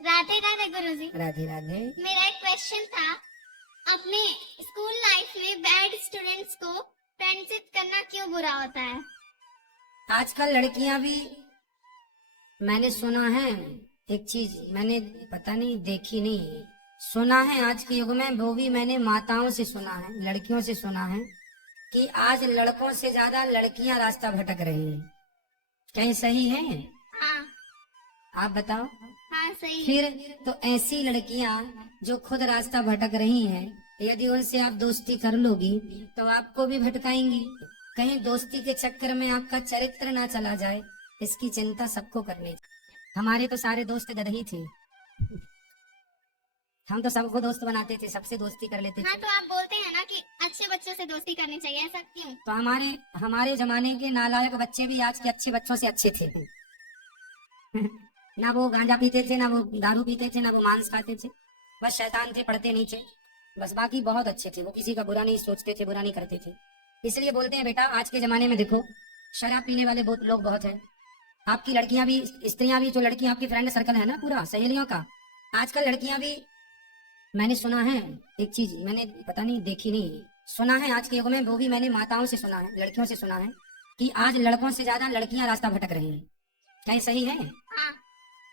राधे राधे गुरुजी। राधे राधे। मेरा एक क्वेश्चन था, अपने स्कूल लाइफ में बैड स्टूडेंट्स को फ्रेंडशिप करना क्यों बुरा होता है? आजकल लड़कियां भी, मैंने सुना है एक चीज, मैंने पता नहीं देखी नहीं है, सुना है आज के युग में, वो भी मैंने माताओं से सुना है, लड़कियों से सुना है कि आज लड़कों से ज्यादा लड़कियां रास्ता भटक रही हैं। क्या ये सही है? हाँ आप बताओ। हाँ सही। फिर तो ऐसी लड़कियां जो खुद रास्ता भटक रही हैं, यदि उनसे आप दोस्ती कर लोगी तो आपको भी भटकाएंगी। कहीं दोस्ती के चक्कर में आपका चरित्र ना चला जाए, इसकी चिंता सबको करनी। हमारे तो सारे दोस्त गधे थे, हम तो सबको दोस्त बनाते थे, सबसे दोस्ती कर लेते हाँ थे। तो आप बोलते हैं ना कि अच्छे बच्चों से दोस्ती करनी चाहिए, ऐसा क्यों? तो हमारे हमारे जमाने के नालायक बच्चे भी आज के अच्छे बच्चों से अच्छे थे। ना वो गांजा पीते थे, ना वो दारू पीते थे, ना वो मांस खाते थे, बस शैतान थे, पढ़ते नहीं थे, बस बाकी बहुत अच्छे थे। वो किसी का बुरा नहीं सोचते थे, बुरा नहीं करते थे। इसलिए बोलते हैं बेटा, आज के जमाने में देखो शराब पीने वाले बहुत लोग बहुत हैं। आपकी लड़कियां भी, स्त्रियां भी, जो लड़कियां आपकी फ्रेंड सर्कल है ना पूरा सहेलियों का, आजकल लड़कियां भी, मैंने सुना है एक चीज, मैंने पता नहीं देखी नहीं है, सुना है आज के युग में, वो भी मैंने माताओं से सुना है, लड़कियों से सुना है कि आज लड़कों से ज्यादा लड़कियां रास्ता भटक रही हैं। क्या ये सही है? हाँ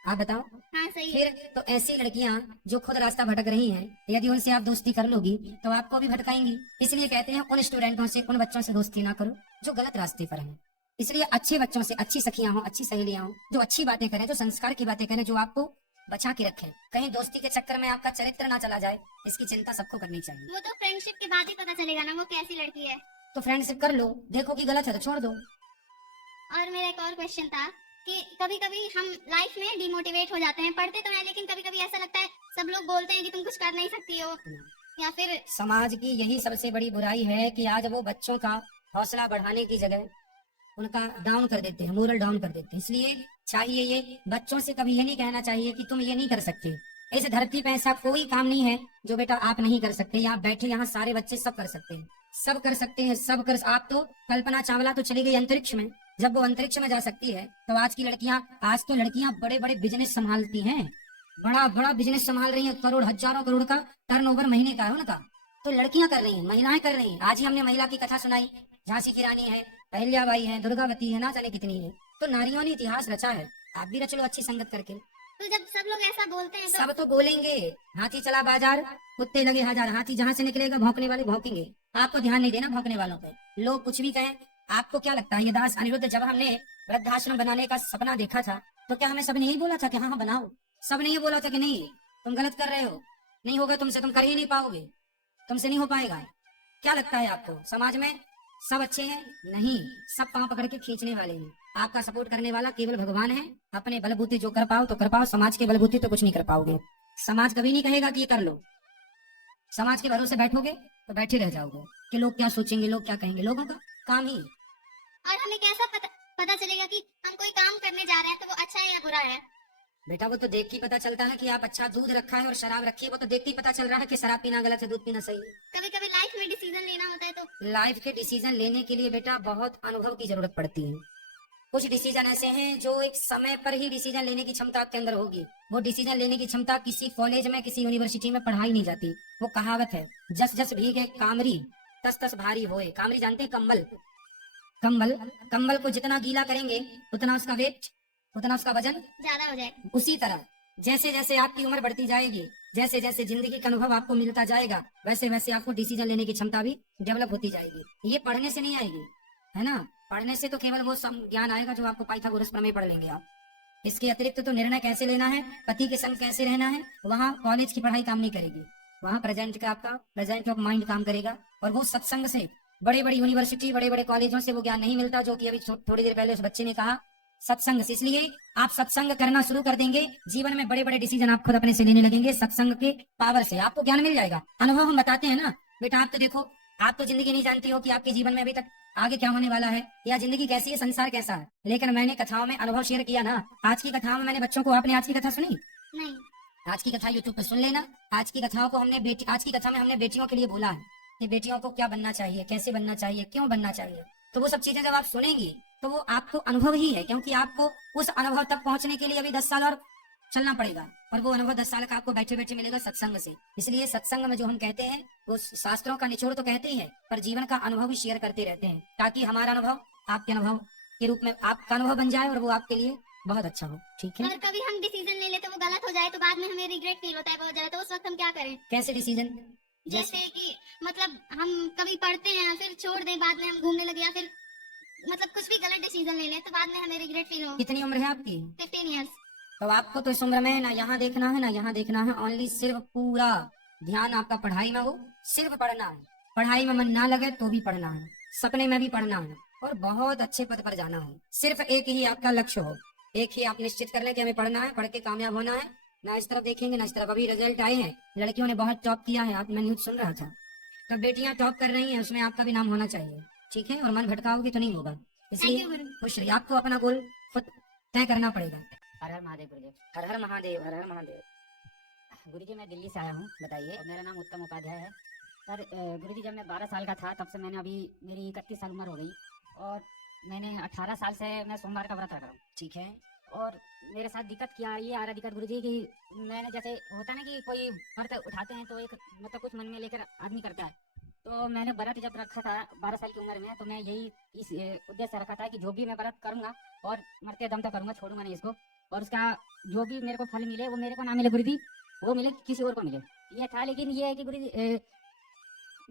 आप बताओ। हाँ सही। फिर तो ऐसी लड़कियां जो खुद रास्ता भटक रही हैं, यदि उनसे आप दोस्ती कर लोगी तो आपको भी भटकाएंगी। इसलिए कहते हैं उन स्टूडेंटों से, उन बच्चों से दोस्ती ना करो जो गलत रास्ते पर हैं। इसलिए अच्छे बच्चों से, अच्छी सखियां हो, अच्छी सहेलियां हो, जो अच्छी बातें करें, जो संस्कार की बातें करें, जो आपको बचा के रखें। कहीं दोस्ती के चक्कर में आपका चरित्र ना चला जाए, इसकी चिंता सबको करनी चाहिए। वो तो फ्रेंडशिप के बाद ही पता चलेगा ना वो कैसी लड़की है। तो फ्रेंडशिप कर लो, देखो कि गलत है तो छोड़ दो। और मेरा एक और क्वेश्चन था कि कभी कभी हम लाइफ में डिमोटिवेट हो जाते हैं, पढ़ते तो हैं लेकिन कभी कभी ऐसा लगता है सब लोग बोलते हैं कि तुम कुछ कर नहीं सकती हो, या फिर समाज की यही सबसे बड़ी बुराई है कि आज वो बच्चों का हौसला बढ़ाने की जगह उनका डाउन कर देते हैं, मोरल डाउन कर देते हैं। इसलिए चाहिए ये, बच्चों से कभी ये नहीं कहना चाहिए कि तुम ये नहीं कर सकते। इस धरती पे ऐसा कोई काम नहीं है जो बेटा आप नहीं कर सकते। यहाँ बैठे, यहाँ सारे बच्चे सब कर सकते हैं, सब कर सकते हैं, सब कर। आप तो, कल्पना चावला तो चली गई अंतरिक्ष में, जब वो अंतरिक्ष में जा सकती है तो आज की लड़कियां, आज तो लड़कियां बड़े बड़े बिजनेस संभालती हैं, बड़ा बड़ा बिजनेस संभाल रही हैं, करोड़, हजारों करोड़ का टर्नओवर महीने का है उनका। तो लड़कियां कर रही हैं, महिलाएं कर रही हैं। आज ही हमने महिला की कथा सुनाई, झांसी की रानी है, अहिल्याबाई है, दुर्गावती है, ना जाने कितनी है। तो नारियों ने इतिहास रचा है, आप भी रच लो अच्छी संगत करके। तो जब सब लोग ऐसा बोलते हैं तो सब तो बोलेंगे, हाथी चला बाजार, कुत्ते लगे हजार, हाथी जहां से निकलेगा भौंकने वाले भौंकेंगे। आपको ध्यान नहीं देना भौंकने वालों पे, लोग कुछ भी कहें। आपको क्या लगता है ये दास अनिरुद्ध, जब हमने वृद्धाश्रम बनाने का सपना देखा था तो क्या हमें सबने यही बोला था कि हाँ हाँ बनाओ? सबने ये बोला था कि नहीं तुम गलत कर रहे हो, नहीं होगा तुमसे, तुम कर ही नहीं पाओगे, तुमसे नहीं हो पाएगा? क्या लगता है आपको समाज में सब अच्छे हैं? नहीं, सब पांव पकड़ के खींचने वाले हैं। आपका सपोर्ट करने वाला केवल भगवान है। अपने बलबूते जो कर पाओ तो कर पाओ, समाज के बलबूते तो कुछ नहीं कर पाओगे। समाज कभी नहीं कहेगा कि ये कर लो। समाज के भरोसे बैठोगे तो बैठे रह जाओगे कि लोग क्या सोचेंगे, लोग क्या कहेंगे। लोगों का काम ही। और हमें कैसा पता चलेगा कि हम कोई काम करने जा रहे हैं तो वो अच्छा है या बुरा है? बेटा वो तो देख के पता चलता है कि आप अच्छा दूध रखा है और शराब रखी है, वो तो देख के ही पता चल रहा है कि शराब पीना गलत है, दूध पीना सही है। कभी कभी लाइफ में डिसीजन लेना होता है तो लाइफ के डिसीजन लेने के लिए बेटा बहुत अनुभव की जरूरत पड़ती है। कुछ डिसीजन ऐसे हैं जो एक समय पर ही डिसीजन लेने की क्षमता आपके अंदर होगी। वो डिसीजन लेने की क्षमता किसी कॉलेज में, किसी यूनिवर्सिटी में पढ़ाई नहीं जाती। वो कहावत है, जस जस भीगे कामरी तस तस भारी होए। कामरी जानते हैं? कंबल, कंबल, कंबल को जितना गीला करेंगे उतना उसका वेट, उतना उसका वजन ज्यादा हो जाए। उसी तरह जैसे जैसे आपकी उम्र बढ़ती जाएगी, जैसे जैसे जिंदगी का अनुभव आपको मिलता जाएगा, वैसे वैसे आपको डिसीजन लेने की क्षमता भी डेवलप होती जाएगी। ये पढ़ने से नहीं आएगी, है ना? पढ़ने से तो केवल वो ज्ञान आएगा जो आपको पाइथागोरस प्रमेय पढ़ लेंगे आप। इसके अतिरिक्त तो निर्णय कैसे लेना है, पति के संग कैसे रहना है, वहाँ कॉलेज की पढ़ाई काम नहीं करेगी। वहाँ प्रेजेंट का, आपका प्रेजेंट ऑफ माइंड काम करेगा। और वो सत्संग से, बड़े बड़े यूनिवर्सिटी, बड़े बड़े कॉलेजों से वो ज्ञान नहीं मिलता जो कि अभी थोड़ी देर पहले उस बच्चे ने कहा, सत्संग से। इसलिए आप सत्संग करना शुरू कर देंगे, जीवन में बड़े बड़े डिसीजन आप खुद अपने से लेने लगेंगे। सत्संग के पावर से आपको ज्ञान मिल जाएगा। अनुभव हम बताते हैं ना बेटा, आप तो देखो, आप तो जिंदगी नहीं जानती हो कि आपके जीवन में अभी तक आगे क्या होने वाला है, या जिंदगी कैसी है, संसार कैसा है, लेकिन मैंने कथाओं में अनुभव शेयर किया ना। आज की कथाओं में मैंने बच्चों को, आपने आज की कथा सुनी? नहीं। आज की कथा यूट्यूब पर सुन लेना। आज की कथाओं को हमने आज की कथा में हमने बेटियों के लिए बोला है कि बेटियों को क्या बनना चाहिए, कैसे बनना चाहिए, क्यों बनना चाहिए। तो वो सब चीजें जब आप सुनेंगी तो वो आपको अनुभव ही है, क्योंकि आपको उस अनुभव तक पहुंचने के लिए अभी 10 साल और चलना पड़ेगा। और वो अनुभव 10 साल का आपको बैठे बैठे मिलेगा सत्संग से। इसलिए सत्संग में जो हम कहते हैं वो शास्त्रों का निचोड़ तो कहते ही है, पर जीवन का अनुभव भी शेयर करते रहते हैं, ताकि हमारा अनुभव आपके अनुभव के रूप में आपका अनुभव बन जाए और वो आपके लिए बहुत अच्छा हो। ठीक है। और कभी हम डिसीजन ले लेते वो गलत हो जाए तो बाद में हमें रिग्रेट फील होता है बहुत ज्यादा, तो उस वक्त हम क्या करें? कैसे डिसीजन? जैसे कि मतलब हम कभी पढ़ते हैं फिर छोड़ दें, बाद में हम घूमने लगे, या फिर मतलब कुछ भी गलत डिसीजन ले लें तो बाद में हमें रिग्रेट फील हो। कितनी उम्र है आपकी? 15 ईयर्स। तो आपको तो इस उम्र में ना यहाँ देखना है ना यहाँ देखना है, ओनली सिर्फ पूरा ध्यान आपका पढ़ाई में हो, सिर्फ पढ़ना है। पढ़ाई में मन ना लगे तो भी पढ़ना है, सपने में भी पढ़ना है और बहुत अच्छे पद पर जाना है। सिर्फ एक ही आपका लक्ष्य हो, एक ही आप निश्चित कर लें कि हमें पढ़ना है, पढ़ के कामयाब होना है, ना इस तरफ देखेंगे ना इस तरफ। अभी रिजल्ट आए हैं, लड़कियों ने बहुत टॉप किया है, आप मैं न्यूज सुन रहा था, तो बेटियां टॉप कर रही हैं, उसमें आपका भी नाम होना चाहिए। ठीक है, और मन भटकाओगे तो नहीं होगा, इसलिए खुश रहिए। आपको अपना गोल खुद तय करना पड़ेगा। हर हर महादेव गुरुजी। हर हर महादेव, हर हर महादेव। गुरुजी मैं दिल्ली से आया हूँ, बताइए। और मेरा नाम उत्तम उपाध्याय है। सर गुरुजी जब मैं 12 साल का था तब से मैंने अभी मेरी 31 साल उम्र हो गई, और मैंने 18 साल से मैं सोमवार का व्रत रख रहा हूँ। ठीक है। और मेरे साथ दिक्कत क्या आ रही है, आ रहा दिक्कत गुरुजी की मैंने जैसे होता है ना कि कोई व्रत उठाते हैं तो एक मतलब कुछ मन में लेकर आदमी करता है, तो मैंने व्रत जब रखा था 12 साल की उम्र में, तो मैं यही इस उद्देश्य रखा था कि जो भी मैं व्रत करूँगा और मरते दम तक करूँगा, छोड़ूंगा नहीं इसको, और उसका जो भी मेरे को फल मिले वो मेरे को ना मिले गुरुजी, वो मिले किसी और को मिले, ये था। लेकिन ये है कि गुरुजी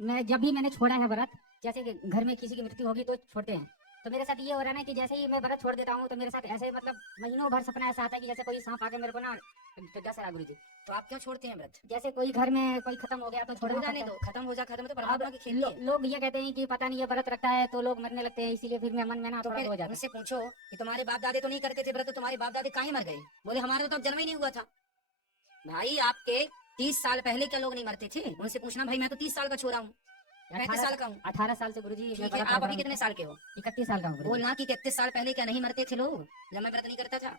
मैं जब भी मैंने छोड़ा है व्रत, जैसे कि घर में किसी की मृत्यु होगी तो छोड़ते हैं, तो मेरे साथ ये हो रहा है ना कि जैसे ही मैं व्रत छोड़ देता हूँ तो मेरे साथ ऐसे मतलब महीनों भर सपना ऐसा आता है कि जैसे कोई सांप आके मेरे को ना डस रहा गुरुजी। तो आप क्यों छोड़ते हैं व्रत? जैसे कोई घर में कोई खत्म हो गया तो छोड़ना जाने पड़ता दो, है। खत्म हो जा, खत्म तो परमात्मा की खेल है। लोग ये कहते हैं कि पता नहीं ये व्रत रखता है तो लोग मरने लगते हैं, इसीलिए फिर मैं मन में ना तो थोड़ा फिर हो जाता है। उनसे पूछो कि तुम्हारे बाप दादे तो नहीं करते थे व्रत, तो तुम्हारे बाप दादे काहे मर गए? बोले हमारा तो अब जन्म ही नहीं हुआ था। भाई आपके 30 साल पहले क्या लोग नहीं मरते थे? उनसे पूछना। भाई मैं तो 30 साल का छोरा हूँ, 35 साल का हूँ। 18 साल से गुरुजी मैं ठीक है, व्रत आप रख अभी रहा हूँ। कितने साल के हो? 31 साल का हूँ गुरुजी। बोलना कि 33 साल पहले क्या नहीं मरते थे लोग जब मैं व्रत नहीं करता था?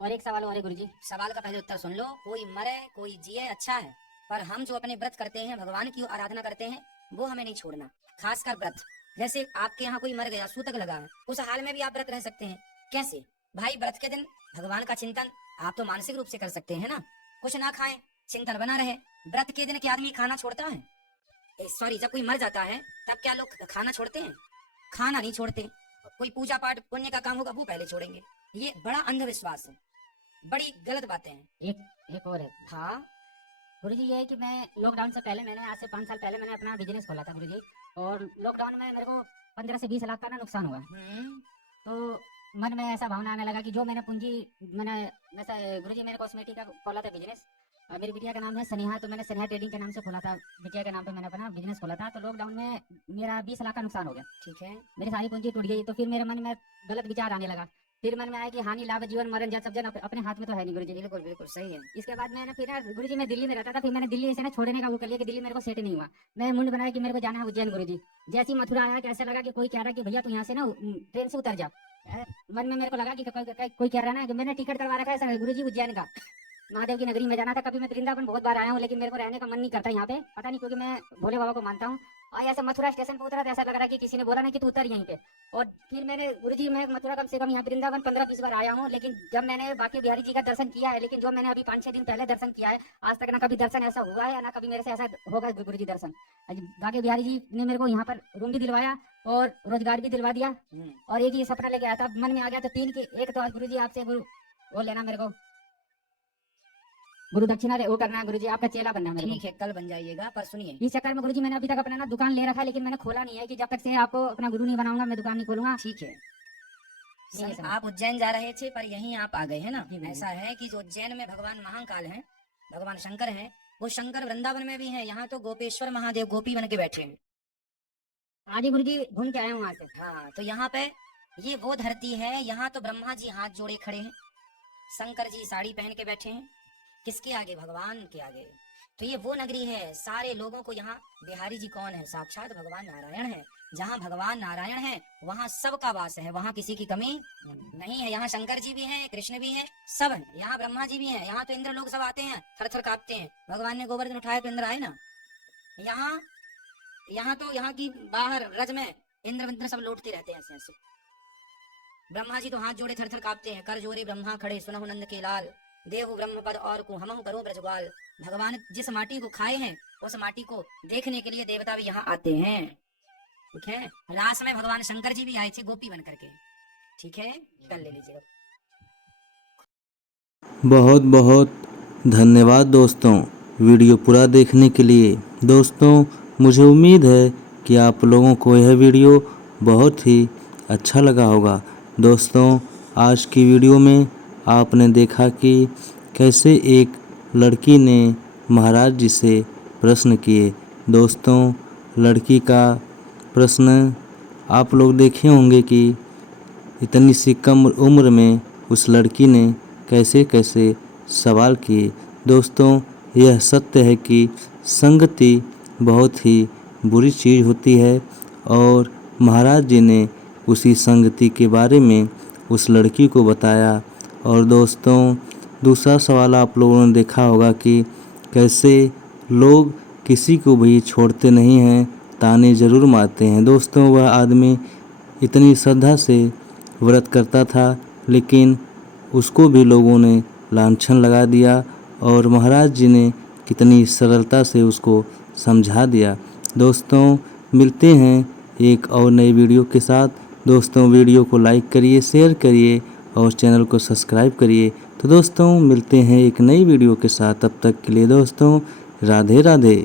और एक सवाल और है गुरुजी। सवाल का पहले उत्तर सुन लो। कोई मरे कोई जिए अच्छा है, पर हम जो अपने व्रत करते हैं, भगवान की आराधना करते हैं, वो हमें नहीं छोड़ना। खासकर व्रत, जैसे आपके यहाँ कोई मर गया, सूतक लगा है, उस हाल में भी आप व्रत रह सकते हैं। कैसे? भाई व्रत के दिन भगवान का चिंतन आप तो मानसिक रूप से कर सकते हैं ना, कुछ ना खाएं, चिंतन बना रहे। व्रत के दिन क्या आदमी खाना छोड़ता है? सॉरी, जब कोई मर जाता है तब क्या लोग खाना छोड़ते हैं? खाना नहीं छोड़ते। कोई पूजा पाठ पुण्य का काम होगा वो पहले छोड़ेंगे। ये बड़ा अंधविश्वास है, बड़ी गलत बातें हैं। एक और है। हाँ गुरुजी ये है कि मैं लॉकडाउन से पहले मैंने आज से 5 साल पहले मैंने अपना बिजनेस खोला था गुरुजी, और लॉकडाउन में मेरे को 15 से 20 लाख का ना नुकसान हुआ। तो मन में ऐसा भावना आने लगा कि जो मैंने पूंजी मैंने गुरुजी मेरे कॉस्मेटिक का खोला था बिजनेस, मेरी बिटिया का नाम है सनेहा, तो मैंने सनेहा ट्रेडिंग के नाम से खोला था, बिटिया के नाम पे मैंने अपना बिजनेस खोला था। तो लॉकडाउन में मेरा 20 लाख का नुकसान हो गया। ठीक है। मेरी सारी पूंजी टूट गई। तो फिर मेरे मन में गलत विचार आने लगा। फिर मन में आया कि हानि लाभ जीवन मरण जा सब जन अपने हाथ में तो है नहीं गुरुजी। बिल्कुल बिल्कुल सही है। इसके बाद मैंने फिर गुरुजी मैं दिल्ली में रहता था, फिर मैंने दिल्ली से ना छोड़ने का वो कर लिया कि दिल्ली मेरे को सेट नहीं हुआ। मैं मुंड बनाया कि मेरे को जाना है उज्जैन गुरुजी। जैसे ही मथुरा आया, कैसा लगा कि कोई कह रहा कि भैया तू यहाँ से ना ट्रेन से उतर जा। मन में मेरे को लगा कि कोई कह रहा ना कि मैंने टिकट करवा रखा है गुरुजी उज्जैन का, महादेव की नगरी में जाना था। कभी मैं वृंदावन बहुत बार आया हूँ, लेकिन मेरे को रहने का मन नहीं करता यहाँ पे, पता नहीं, क्योंकि मैं भोले बाबा को मानता हूँ। और ऐसे मथुरा स्टेशन पे उतरा तो ऐसा लग रहा कि किसी ने बोला ना कि तू उतर यहीं पे। और फिर मैंने गुरुजी मैं मथुरा कम से कम यहाँ वृंदावन 15-20 बार आया हूँ, लेकिन जब मैंने बाकी बिहारी जी का दर्शन किया है, लेकिन जो मैंने अभी 5-6 दिन पहले दर्शन किया है, आज तक ना कभी दर्शन ऐसा हुआ है, ना कभी मेरे से ऐसा होगा गुरुजी दर्शन। बाकी बिहारी जी ने मेरे को यहाँ पर रूम भी दिलवाया और रोजगार भी दिलवा दिया, और एक ही सपना लेके आया था, मन में आ गया। तो 3 की एक तो आज गुरुजी आपसे वो लेना, मेरे को गुरु दक्षिणा वो करना है गुरुजी, आपका चेला बनना है मेरे को। ठीक है, कल बन जाइएगा, पर सुनिए इस चक्कर में गुरुजी मैंने अभी तक अपना ना दुकान ले रखा है, लेकिन मैंने खोला नहीं है कि जब तक से आपको अपना गुरु नहीं बनाऊंगा मैं दुकान नहीं खोलूंगा। ठीक है। यही समझ। आप उज्जैन जा रहे थे पर यहीं आप आ गए हैं ना। जी भैया। ऐसा है कि जो उज्जैन में भगवान महाकाल हैं, भगवान शंकर हैं, वो शंकर वृंदावन में भी हैं। यहाँ तो गोपेश्वर महादेव गोपी बन के बैठे हैं। आज ही गुरुजी घूम के आया हूँ वहाँ से। हाँ, तो यहाँ पे ये वो धरती है, यहाँ तो ब्रह्मा जी हाथ जोड़े खड़े हैं, शंकर जी साड़ी पहन के बैठे हैं। किसके आगे? भगवान के आगे। तो ये वो नगरी है। सारे लोगों को यहाँ बिहारी जी कौन है? साक्षात भगवान नारायण है। जहाँ भगवान नारायण है वहाँ सबका वास है, वहाँ किसी की कमी नहीं है। यहाँ शंकर जी भी हैं, कृष्ण भी हैं, सब हैं। यहाँ ब्रह्मा जी भी हैं। यहाँ तो इंद्र लोग सब आते हैं, थर थर कांपते हैं। भगवान ने गोवर्धन उठाया तो इंद्र आए ना। यहाँ तो यहाँ की बाहर रज में इंद्र विंद्र सब लौटते रहते हैं ऐसे। ब्रह्मा जी तो हाथ जोड़े थर थर कांपते हैं। कर जोड़े ब्रह्मा खड़े, सुनहु नंद के लाल, देहु ब्रह्म पद और को हमहु करूं ब्रजग्वाल। भगवान जिस माटी को खाए हैं उस माटी को देखने के लिए देवता भी यहाँ आते हैं। ठीक है, रास में भगवान शंकर जी भी आए थे गोपी बन करके। ठीक है, कर ले लीजिए। बहुत बहुत धन्यवाद दोस्तों वीडियो पूरा देखने के लिए। दोस्तों मुझे उम्मीद है कि आप लोगों को यह वीडियो बहुत ही अच्छा लगा होगा। दोस्तों आज की वीडियो में आपने देखा कि कैसे एक लड़की ने महाराज जी से प्रश्न किए। दोस्तों लड़की का प्रश्न आप लोग देखे होंगे कि इतनी सी कम उम्र में उस लड़की ने कैसे कैसे सवाल किए। दोस्तों यह सत्य है कि संगति बहुत ही बुरी चीज़ होती है और महाराज जी ने उसी संगति के बारे में उस लड़की को बताया। और दोस्तों दूसरा सवाल आप लोगों ने देखा होगा कि कैसे लोग किसी को भी छोड़ते नहीं हैं, ताने ज़रूर मारते हैं। दोस्तों वह आदमी इतनी श्रद्धा से व्रत करता था लेकिन उसको भी लोगों ने लांछन लगा दिया और महाराज जी ने कितनी सरलता से उसको समझा दिया। दोस्तों मिलते हैं एक और नई वीडियो के साथ। दोस्तों वीडियो को लाइक करिए, शेयर करिए और चैनल को सब्सक्राइब करिए। तो दोस्तों मिलते हैं एक नई वीडियो के साथ, तब तक के लिए दोस्तों राधे राधे।